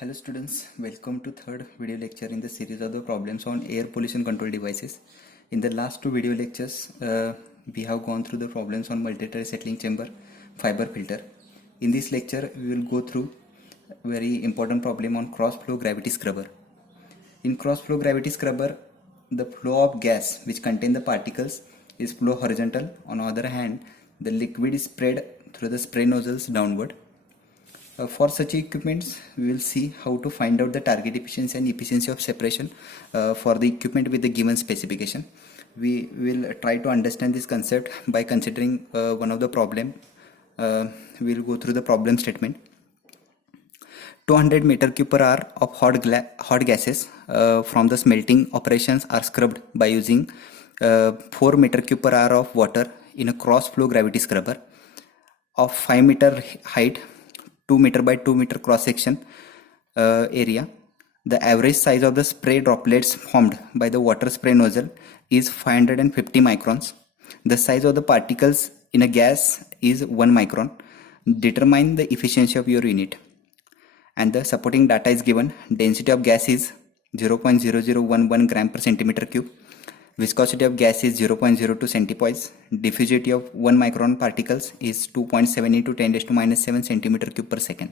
Hello students, welcome to third video lecture in the series of the problems on air pollution control devices. In the last two video lectures, we have gone through the problems on multi-layer settling chamber, fiber filter. In this lecture, we will go through a very important problem on cross flow gravity scrubber. In cross flow gravity scrubber, the flow of gas which contain the particles is flow horizontal. On the other hand, the liquid is spread through the spray nozzles downward. For such equipments, we will see how to find out the target efficiency and efficiency of separation for the equipment with the given specification. We will try to understand this concept by considering one of the problem. We will go through the problem statement. 200 meter cube per hour of hot gases from the smelting operations are scrubbed by using 4 meter cube per hour of water in a cross flow gravity scrubber of 5 meter height, 2 meter by 2 meter cross section area. The average size of the spray droplets formed by the water spray nozzle is 550 microns. The size of the particles in a gas is 1 micron. Determine the efficiency of your unit. And the supporting data is given. Density of gas is 0.0011 gram per centimeter cube. Viscosity of gas is 0.02 centipoise. Diffusivity of 1 micron particles is 2.7 into 10 raised to minus 7 centimeter cube per second.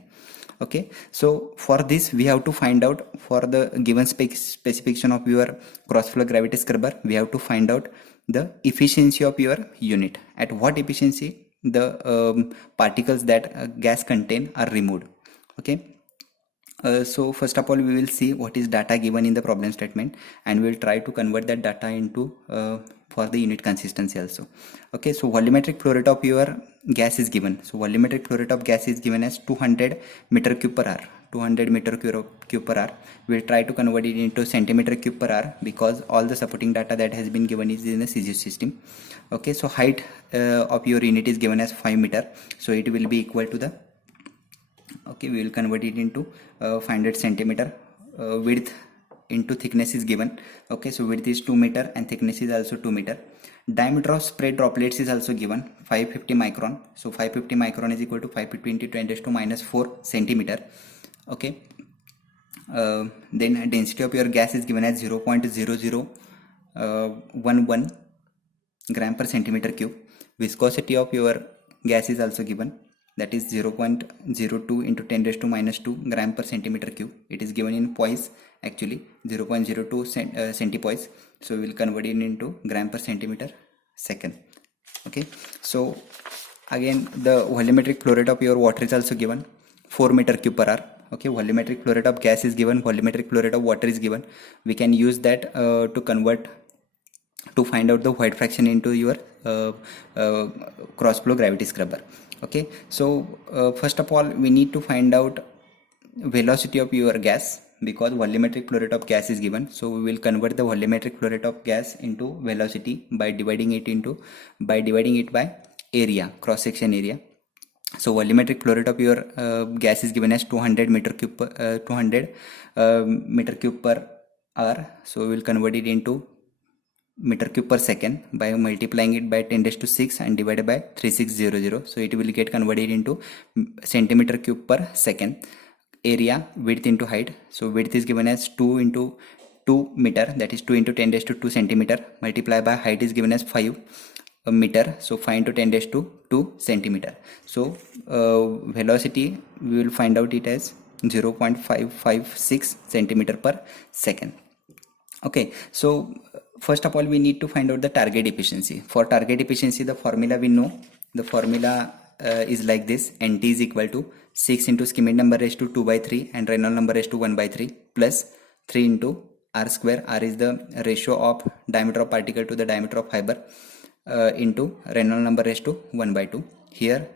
Okay, so for this we have to find out, for the given specification of your cross flow gravity scrubber, we have to find out the efficiency of your unit. At what efficiency the particles that gas contain are removed. Okay. So first of all, we will see what is data given in the problem statement, and we will try to convert that data into for the unit consistency also. Okay, so volumetric flow rate of your gas is given. So volumetric flow rate of gas is given as 200 meter cube per hour. 200 meter cube per hour. We will try to convert it into centimeter cube per hour because all the supporting data that has been given is in the CG system. Okay, so height of your unit is given as 5 meter. So it will be equal to the, okay, we will convert it into 500 centimeter. Width into thickness is given. Okay, so width is 2 meter and thickness is also 2 meter. Diameter of spray droplets is also given, 550 micron. So 550 micron is equal to 550 into 10 raised to minus 4 centimeter. Okay, then density of your gas is given as 0.0011 gram per centimeter cube. Viscosity of your gas is also given, that is 0.02 into 10 raised to minus 2 gram per centimeter cube. It is given in poise, actually 0.02 centipoise. So we will convert it into gram per centimeter second. Okay, so again the volumetric flow rate of your water is also given, 4 meter cube per hour. Okay, volumetric flow rate of gas is given, volumetric flow rate of water is given. We can use that to convert, to find out the void fraction into your cross flow gravity scrubber. Okay, so first of all we need to find out velocity of your gas, because volumetric flow rate of gas is given. So we will convert the volumetric flow rate of gas into velocity by dividing it by area, cross section area. So volumetric flow rate of your gas is given as 200 meter cube per hour. So we will convert it into meter cube per second by multiplying it by 10 raised to 6 and divided by 3600. So it will get converted into centimeter cube per second. Area, width into height. So width is given as 2 into 2 meter, that is 2 into 10 raised to 2 centimeter, multiplied by height is given as 5 meter. So 5 into 10 raised to 2 centimeter. So velocity we will find out it as 0.556 centimeter per second. Okay, so first of all we need to find out the target efficiency. For target efficiency, the formula we know. The formula is like this: NT is equal to 6 into Schmidt number raised to 2 by 3 and Reynolds number raised to 1 by 3 plus 3 into R square. R is the ratio of diameter of particle to the diameter of fiber into Reynolds number raised to 1 by 2. Here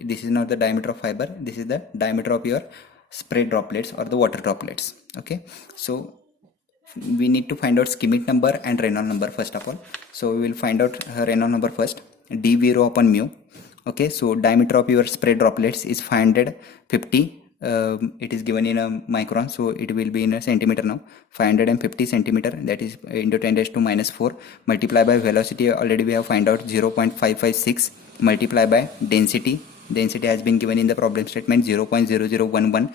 this is not the diameter of fiber, this is the diameter of your spray droplets or the water droplets. Okay, so we need to find out Schmidt number and Reynolds number first of all. So we will find out Reynolds number first. dV rho upon mu. Okay, so diameter of your spray droplets is 550. It is given in a micron, so it will be in a centimeter now. 550 centimeter, that is into 10 raised to minus 4, multiply by velocity. Already we have find out 0.556, multiply by density. Density has been given in the problem statement, 0.0011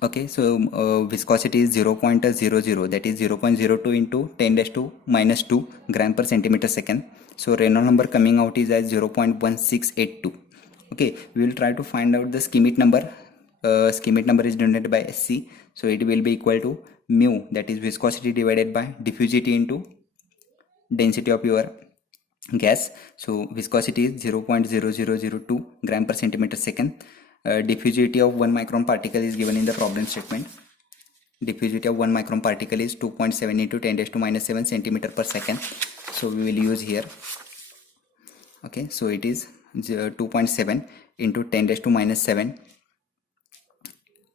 Okay, so viscosity is 0.00, that is 0.02 into 10 raised to minus 2 gram per centimeter second. So Reynolds number coming out is as 0.1682. Okay, we will try to find out the Schmidt number. Schmidt number is denoted by SC, so it will be equal to mu, that is viscosity divided by diffusivity into density of your gas. So viscosity is 0.0002 gram per centimeter second. Diffusivity of 1 micron particle is given in the problem statement. Diffusivity of 1 micron particle is 2.7 into 10 raised to minus 7 centimeter per second. So we will use here. Okay, so it is 2.7 into 10 raised to minus 7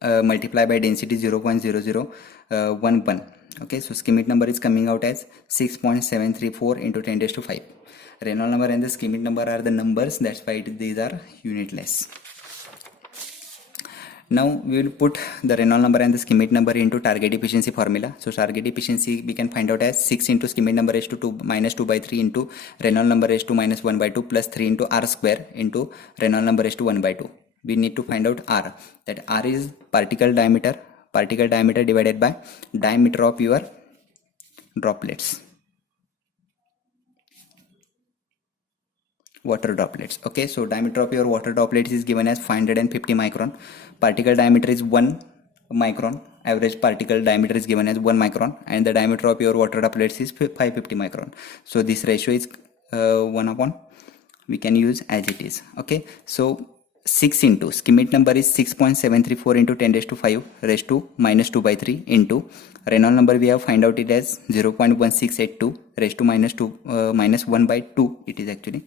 multiply by density 0.0011. Okay, so Schmidt number is coming out as 6.734 into 10 raised to 5. Reynolds number and the Schmidt number are the numbers, that's why these are unitless. Now we will put the Reynolds number and the Schmidt number into target efficiency formula. So target efficiency we can find out as 6 into Schmidt number raised to 2 minus 2 by 3 into Reynolds number raised to minus 1 by 2 plus 3 into R square into Reynolds number raised to 1 by 2. We need to find out R. That R is particle diameter divided by diameter of your droplets, water droplets. Okay, so diameter of your water droplets is given as 550 micron. Particle diameter is 1 micron. Average particle diameter is given as 1 micron, and the diameter of your water droplets is 550 micron. So this ratio is 1 upon, we can use as it is. Okay, so 6 into Schmidt number is 6.734 into 10 raised to 5 raised to minus 2 by 3 into Reynolds number we have find out it as 0.1682 raised to minus 1 by 2. It is actually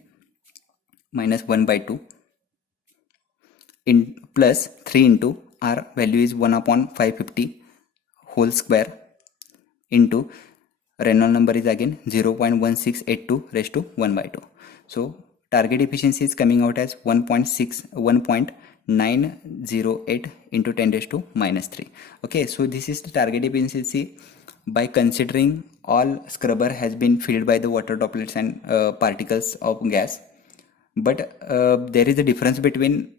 minus 1 by 2 in plus 3 into R value is 1 upon 550 whole square into Reynolds number is again 0.1682 raised to 1 by 2. So target efficiency is coming out as 1.908 into 10 raised to minus 3. Okay, so this is the target efficiency by considering all scrubber has been filled by the water droplets and particles of gas. But there is a difference between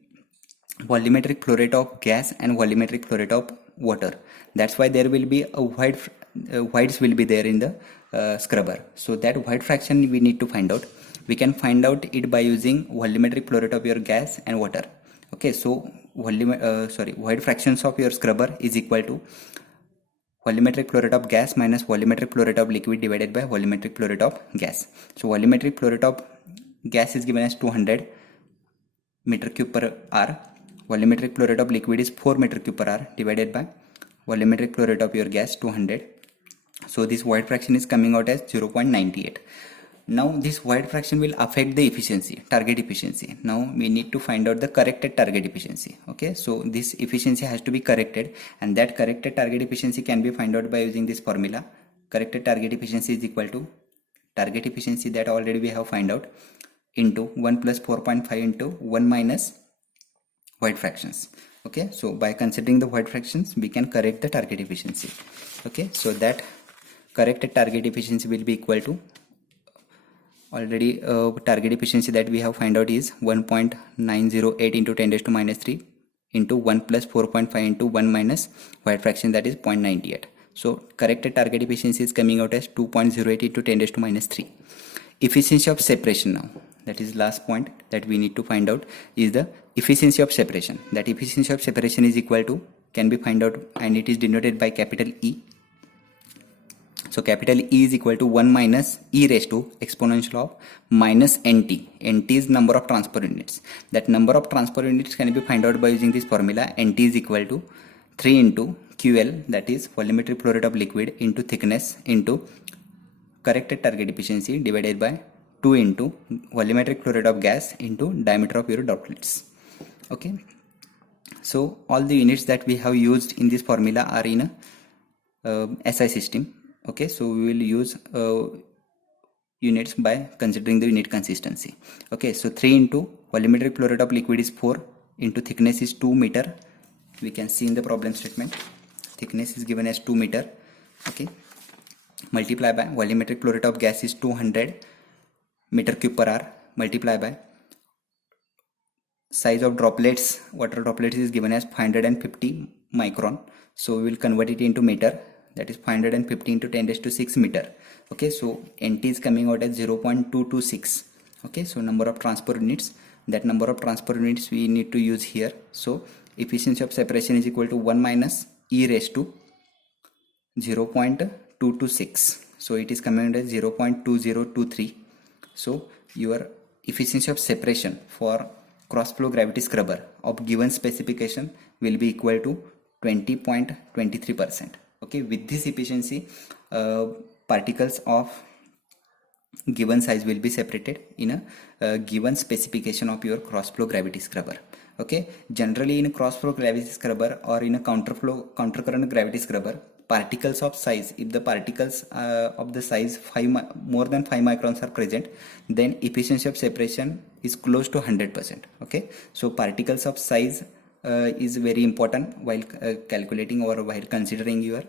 volumetric flow rate of gas and volumetric flow rate of water. That's why there will be a whites will be there in the scrubber. So that white fraction we need to find out. We can find out it by using volumetric flow rate of your gas and water. Okay, so white fractions of your scrubber is equal to volumetric flow rate of gas minus volumetric flow rate of liquid divided by volumetric flow rate of gas. So volumetric flow rate of gas is given as 200 meter cube per hour. Volumetric flow rate of liquid is 4 meter cube per hour divided by volumetric flow rate of your gas 200. So this white fraction is coming out as 0.98. Now this white fraction will affect the efficiency, target efficiency. Now we need to find out the corrected target efficiency. Okay, so this efficiency has to be corrected, and that corrected target efficiency can be found out by using this formula. Corrected target efficiency is equal to target efficiency that already we have find out into 1 plus 4.5 into 1 minus white fractions. Okay, so by considering the white fractions we can correct the target efficiency. Okay, so that corrected target efficiency will be equal to already target efficiency that we have find out is 1.908 into 10 raised to minus 3 into 1 plus 4.5 into 1 minus white fraction, that is 0.98. So corrected target efficiency is coming out as 2.08 into 10 raised to minus 3. Efficiency of separation, now that is last point that we need to find out is the efficiency of separation. That efficiency of separation is equal to, can be find out, and it is denoted by capital E. So capital E is equal to 1 minus e raised to exponential of minus nt. Nt is number of transport units. That number of transport units can be find out by using this formula. Nt is equal to 3 into QL, that is volumetric flow rate of liquid, into thickness into corrected target efficiency divided by 2 into volumetric flow rate of gas into diameter of your droplets. Okay, so all the units that we have used in this formula are in a SI system. Okay, so we will use units by considering the unit consistency. Okay, so 3 into volumetric flow rate of liquid is 4 into thickness is 2 meter. We can see in the problem statement thickness is given as 2 meter. Okay, multiply by volumetric flow rate of gas is 200 meter cube per hour, multiply by size of droplets, water droplets is given as 550 micron. So we will convert it into meter, that is 550 into 10 raised to 6 meter. Okay, so NT is coming out as 0.226. Okay, so number of transport units, that number of transport units we need to use here. So efficiency of separation is equal to 1 minus e raised to 0.226. So it is coming out as 0.2023. So your efficiency of separation for cross flow gravity scrubber of given specification will be equal to 20.23%. Okay, with this efficiency, particles of given size will be separated in a given specification of your cross flow gravity scrubber. Okay, generally in a cross flow gravity scrubber or in a counter current gravity scrubber, particles of size, if the particles of the size more than 5 microns are present, then efficiency of separation is close to 100%. Okay, so particles of size is very important while calculating or while considering your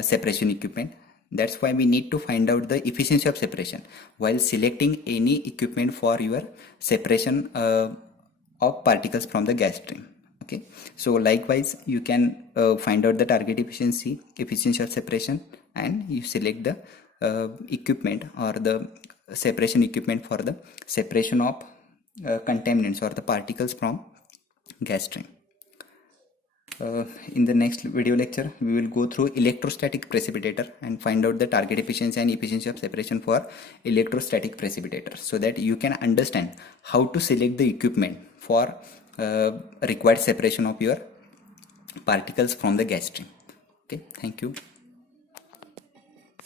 separation equipment. That's why we need to find out the efficiency of separation while selecting any equipment for your separation of particles from the gas stream. Okay, so likewise you can find out the target efficiency of separation, and you select the equipment or the separation equipment for the separation of contaminants or the particles from gas stream. In the next video lecture, we will go through electrostatic precipitator and find out the target efficiency and efficiency of separation for electrostatic precipitator, so that you can understand how to select the equipment for required separation of your particles from the gas stream. Okay, thank you.